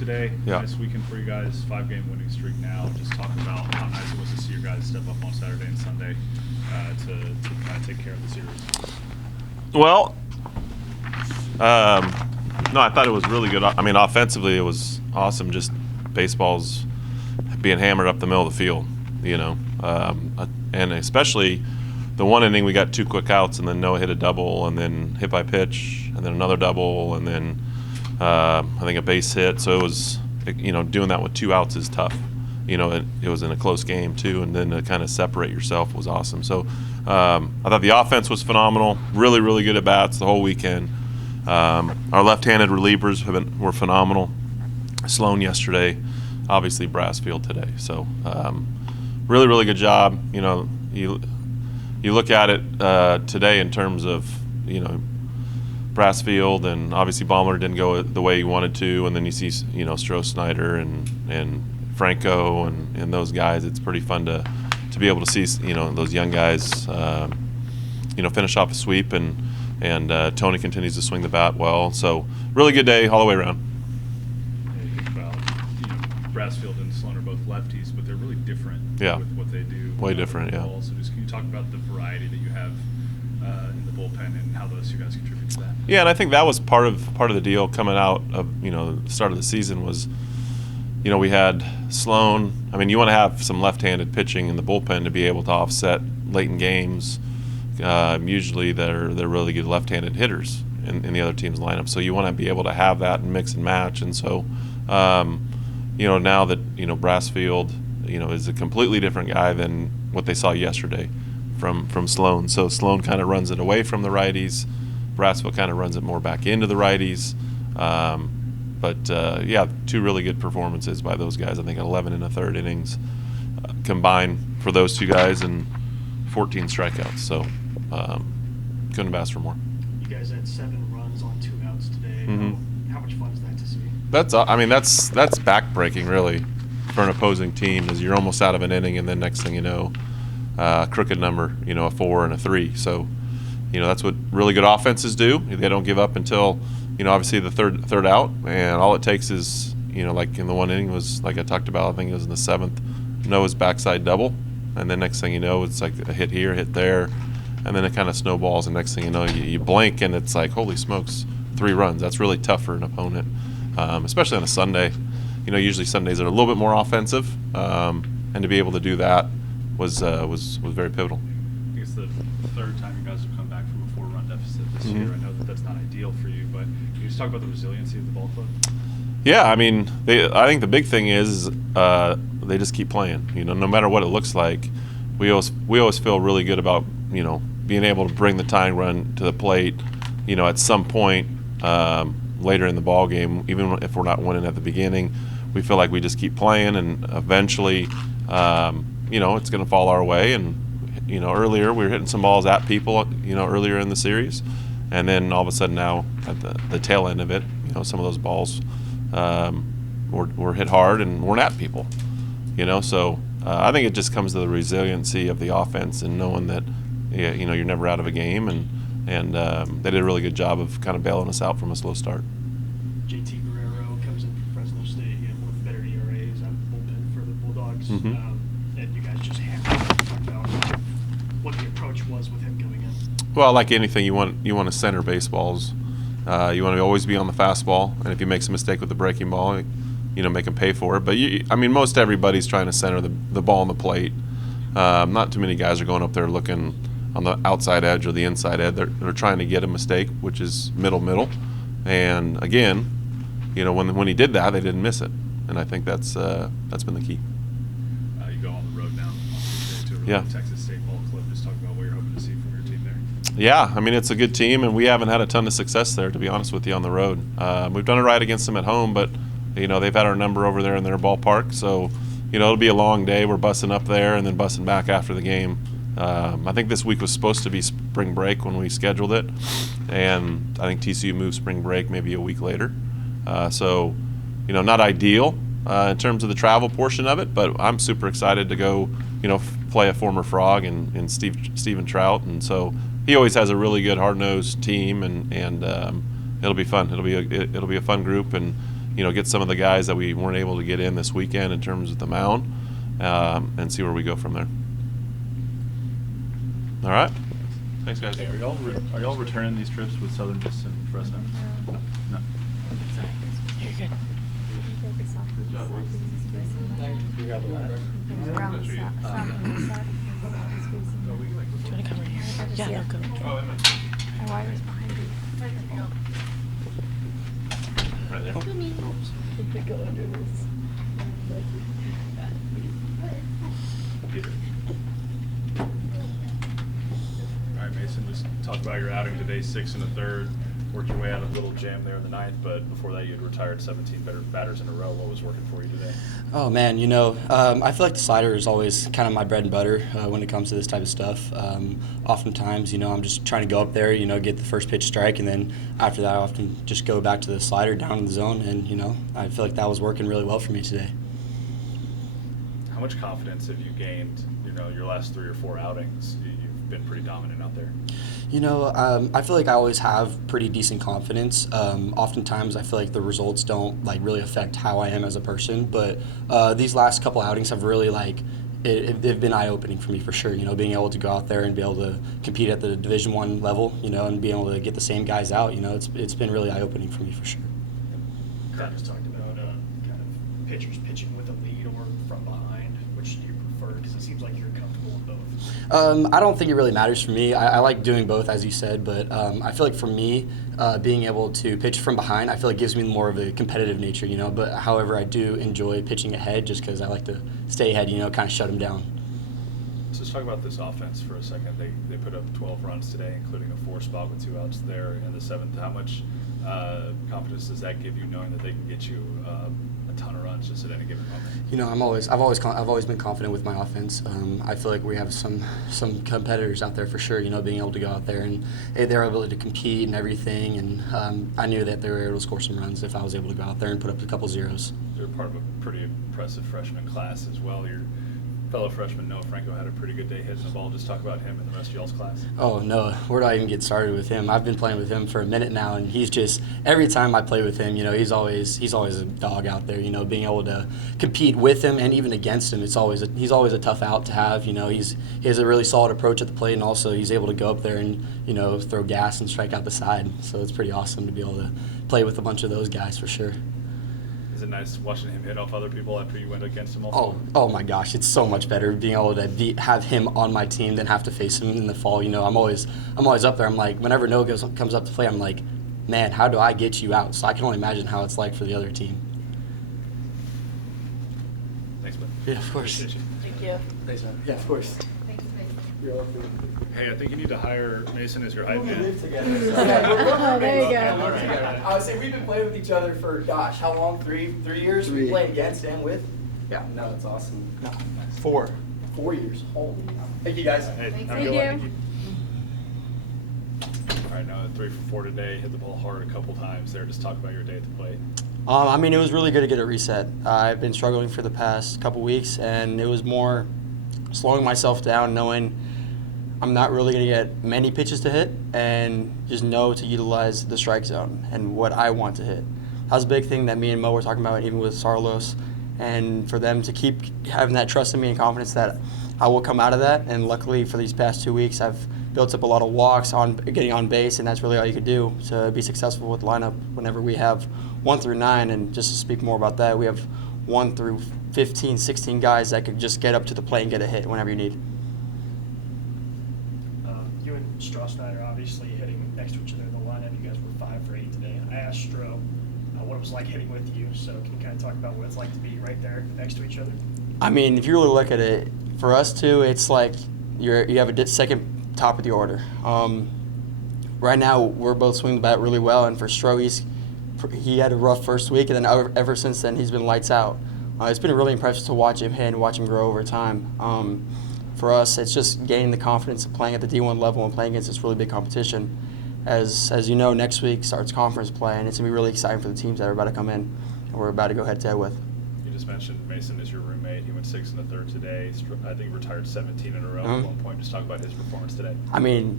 today. Yeah. Nice weekend for you guys. 5-game winning streak now. Just talk about how nice it was to see your guys step up on Saturday and Sunday to kind of take care of the series. Well, no, I thought it was really good. I mean, offensively, it was awesome. Just baseballs being hammered up the middle of the field, and especially the one inning we got 2 quick outs, and then Noah hit a double, and then hit by pitch, and then another double, and then I think a base hit. So it was, doing that with 2 outs is tough. It was in a close game too, and then to kind of separate yourself was awesome. So I thought the offense was phenomenal. Really, really good at bats the whole weekend. Our left-handed relievers were phenomenal. Sloan yesterday, obviously Brassfield today. So really, really good job. You look at it today in terms of Brassfield, and obviously Baumler didn't go the way he wanted to, and then you see Stroh, Snyder, and Franco and those guys. It's pretty fun to be able to see those young guys finish off a sweep, and Tony continues to swing the bat well. So really good day all the way around. Yeah, you think about Brassfield and Sloan are both lefties, but they're really different with what they do. Way different, yeah. So just can you talk about the variety that you have in the bullpen and how those 2 guys contribute to that? Yeah, and I think that was part of the deal coming out of the start of the season was we had Sloan. I mean, you want to have some left-handed pitching in the bullpen to be able to offset late in games. Usually they're really good left-handed hitters in the other team's lineup. So you want to be able to have that and mix and match. And so, now that Brassfield, is a completely different guy than what they saw yesterday from Sloan. So Sloan kind of runs it away from the righties. Brassfield kind of runs it more back into the righties. But 2 really good performances by those guys. I think 11 in the 3rd innings combined for those 2 guys, and 14 strikeouts. So couldn't have asked for more. You guys had 7 runs on 2 outs today. Mm-hmm. How much fun is that to see? That's backbreaking really for an opposing team. Is you're almost out of an inning, and then next thing you know, crooked number, a 4 and a 3. So that's what really good offenses do. They don't give up until obviously the third out, and all it takes is like in the one inning was, like I talked about, I think it was in the 7th, Noah's backside double, and then next thing you know, it's like a hit here, hit there, and then it kind of snowballs, and next thing you know, you blink, and it's like, holy smokes, 3 runs. That's really tough for an opponent, especially on a Sunday. Usually Sundays are a little bit more offensive, and to be able to do that was very pivotal. I think it's the 3rd time you guys have come back from a 4-run deficit this Mm-hmm. year. I know that's not ideal for you, but can you just talk about the resiliency of the ball club? Yeah, I mean, I think the big thing is they just keep playing. No matter what it looks like, we always feel really good about being able to bring the tying run to the plate. At some point later in the ball game, even if we're not winning at the beginning, we feel like we just keep playing, and eventually, it's going to fall our way. And earlier we were hitting some balls at people, earlier in the series, and then all of a sudden now at the tail end of it, some of those balls were hit hard and weren't at people. So I think it just comes to the resiliency of the offense and knowing that you're never out of a game, and they did a really good job of kind of bailing us out from a slow start. JT Guerrero comes in from Fresno State. He had one of the better ERAs out of the bullpen for the Bulldogs. Mm-hmm. And you guys just hammered him. Talk about what the approach was with him coming in. Well, like anything, you want to center baseballs. You want to always be on the fastball, and if you make a mistake with the breaking ball, make them pay for it. But most everybody's trying to center the ball on the plate. Not too many guys are going up there looking on the outside edge or the inside edge. They're trying to get a mistake, which is middle. And again, when he did that, they didn't miss it, and I think that's been the key. You go on the road now on Tuesday to a Texas State ball club. Just talk about what you're hoping to see from your team there. Yeah, I mean, it's a good team, and we haven't had a ton of success there, to be honest with you, on the road. We've done it right against them at home, but they've had our number over there in their ballpark. So it'll be a long day. We're bussing up there and then bussing back after the game. I think this week was supposed to be spring break when we scheduled it, and I think TCU moved spring break maybe a week later. So not ideal in terms of the travel portion of it, but I'm super excited to go, play a former Frog and Steven Trout, and so he always has a really good hard-nosed team, and it'll be fun. It'll be a fun group, and get some of the guys that we weren't able to get in this weekend in terms of the mound, and see where we go from there. All right. Thanks, guys. Hey, are y'all returning these trips with Southern Miss and Fresno? No. You're good. You got the ladder. Do you want to come right here? Yeah, no, go. My wire's behind you. Right there. If we go under this. All right, Mason, just talk about your outing today, 6 1/3. Worked your way out of a little jam there in the ninth, but before that you had retired 17 batters in a row. What was working for you today? Oh man, I feel like the slider is always kind of my bread and butter when it comes to this type of stuff. Oftentimes, I'm just trying to go up there, get the first pitch strike, and then after that I often just go back to the slider down in the zone, and I feel like that was working really well for me today. How much confidence have you gained, your last 3 or 4 outings? You've been pretty dominant out there. I feel like I always have pretty decent confidence. Oftentimes, I feel like the results don't really affect how I am as a person. But these last couple outings have really they've been eye-opening for me for sure. Being able to go out there and be able to compete at the Division I level, and being able to get the same guys out. It's been really eye-opening for me for sure. Kind of just talked about kind of pitchers pitching with a lead or from behind. Which do you prefer? Because it seems like you're comfortable in both. I don't think it really matters for me. I like doing both, as you said, but I feel like for me, being able to pitch from behind, I feel like gives me more of a competitive nature, But however, I do enjoy pitching ahead just because I like to stay ahead, kind of shut them down. So let's talk about this offense for a second. They put up 12 runs today, including a 4 spot with 2 outs there in the 7th. How much confidence does that give you, knowing that they can get you a ton of runs just at any given moment? I've always been confident with my offense. I feel like we have some competitors out there for sure. Being able to go out there and their ability to compete and everything. And I knew that they were able to score some runs if I was able to go out there and put up a couple zeros. You're part of a pretty impressive freshman class as well. Your fellow freshman Noah Franco had a pretty good day hitting the ball. Just talk about him and the rest of y'all's class. Oh, no. Where do I even get started with him? I've been playing with him for a minute now, and he's just – every time I play with him, he's always a dog out there. Being able to compete with him and even against him, he's always a tough out to have. He has a really solid approach at the plate, and also he's able to go up there and, throw gas and strike out the side. So it's pretty awesome to be able to play with a bunch of those guys for sure. Is it nice watching him hit off other people after you went against him all fall? Oh my gosh, it's so much better being able to have him on my team than have to face him in the fall. I'm always up there. I'm like, whenever Noah comes up to play, I'm like, man, how do I get you out? So I can only imagine how it's like for the other team. Thanks, bud. Yeah, of course. Appreciate you. Thank you. Thanks, man. Yeah, of course. Thanks, Mason. You're welcome. Hey, I think you need to hire Mason as your hype man. together. Oh, there you go. I would say we've been playing with each other for, gosh, how long? 3 years? We've been playing against and with? Yeah. No, it's awesome. No. 4 years. Holy cow. Thank you, guys. Hey, Thanks. have a good Thank one. All right, now 3 for 4 today. Hit the ball hard a couple times there. Just talk about your day at the plate. It was really good to get a reset. I've been struggling for the past couple weeks, and it was more slowing myself down, knowing I'm not really going to get many pitches to hit, and just know to utilize the strike zone and what I want to hit. That was a big thing that me and Mo were talking about, even with Saarloos, and for them to keep having that trust in me and confidence that I will come out of that. And luckily for these past 2 weeks, I've built up a lot of walks on getting on base, and that's really all you could do to be successful with the lineup whenever we have 1 through 9. And just to speak more about that, we have 1 through 15, 16 guys that could just get up to the plate and get a hit whenever you need. You and Strauss-Snyder obviously hitting next to each other in the lineup. You guys were 5 for 8 today. I asked Stro what it was like hitting with you, so can you kind of talk about what it's like to be right there next to each other? If you really look at it, for us two, it's like you have a second top of the order. Right now, we're both swinging the bat really well, and for Stro, he had a rough first week, and then ever since then, he's been lights out. It's been really impressive to watch him hit and watch him grow over time. For us, it's just gaining the confidence of playing at the D1 level and playing against this really big competition. As you know, next week starts conference play, and it's going to be really exciting for the teams that are about to come in and we're about to go head-to-head with. You just mentioned Mason is your roommate. He went 6 1/3 today. I think retired 17 in a row at one point. Just talk about his performance today.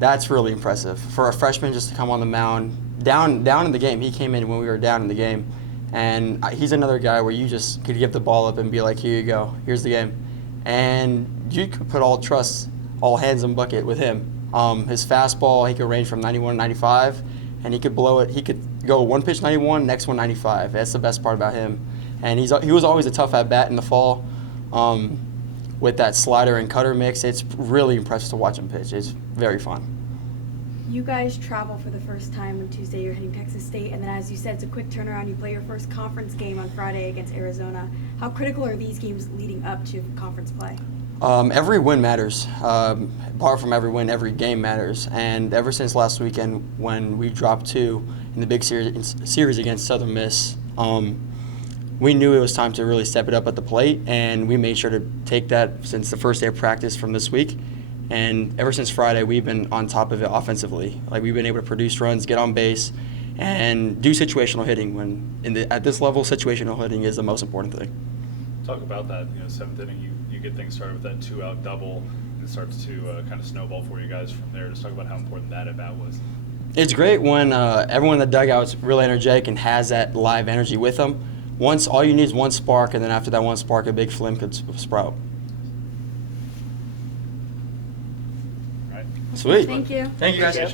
That's really impressive. For a freshman just to come on the mound, down in the game, he came in when we were down in the game, And he's another guy where you just could give the ball up and be like, here you go, here's the game. And you could put all trust, all hands in bucket with him. His fastball, he could range from 91 to 95, and he could blow it. He could go one pitch 91, next one 95. That's the best part about him. And he was always a tough at bat in the fall. With that slider and cutter mix, it's really impressive to watch him pitch. It's very fun. You guys travel for the first time on Tuesday. You're hitting Texas State, and then, as you said, it's a quick turnaround. You play your first conference game on Friday against Arizona. How critical are these games leading up to conference play? Every win matters. Apart from every win, every game matters. And ever since last weekend, when we dropped 2 in the big series against Southern Miss, we knew it was time to really step it up at the plate, and we made sure to take that since the first day of practice from this week. And ever since Friday, we've been on top of it offensively. Like, we've been able to produce runs, get on base, and do situational hitting. At this level, situational hitting is the most important thing. Talk about that. 7th inning, you get things started with that 2-out double. It starts to kind of snowball for you guys from there. Just talk about how important that at bat was. It's great when everyone in the dugout's really energetic and has that live energy with them. Once, all you need is one spark, and then after that one spark, a big flame could sprout. All right. Sweet. Thank you. Thank you, guys.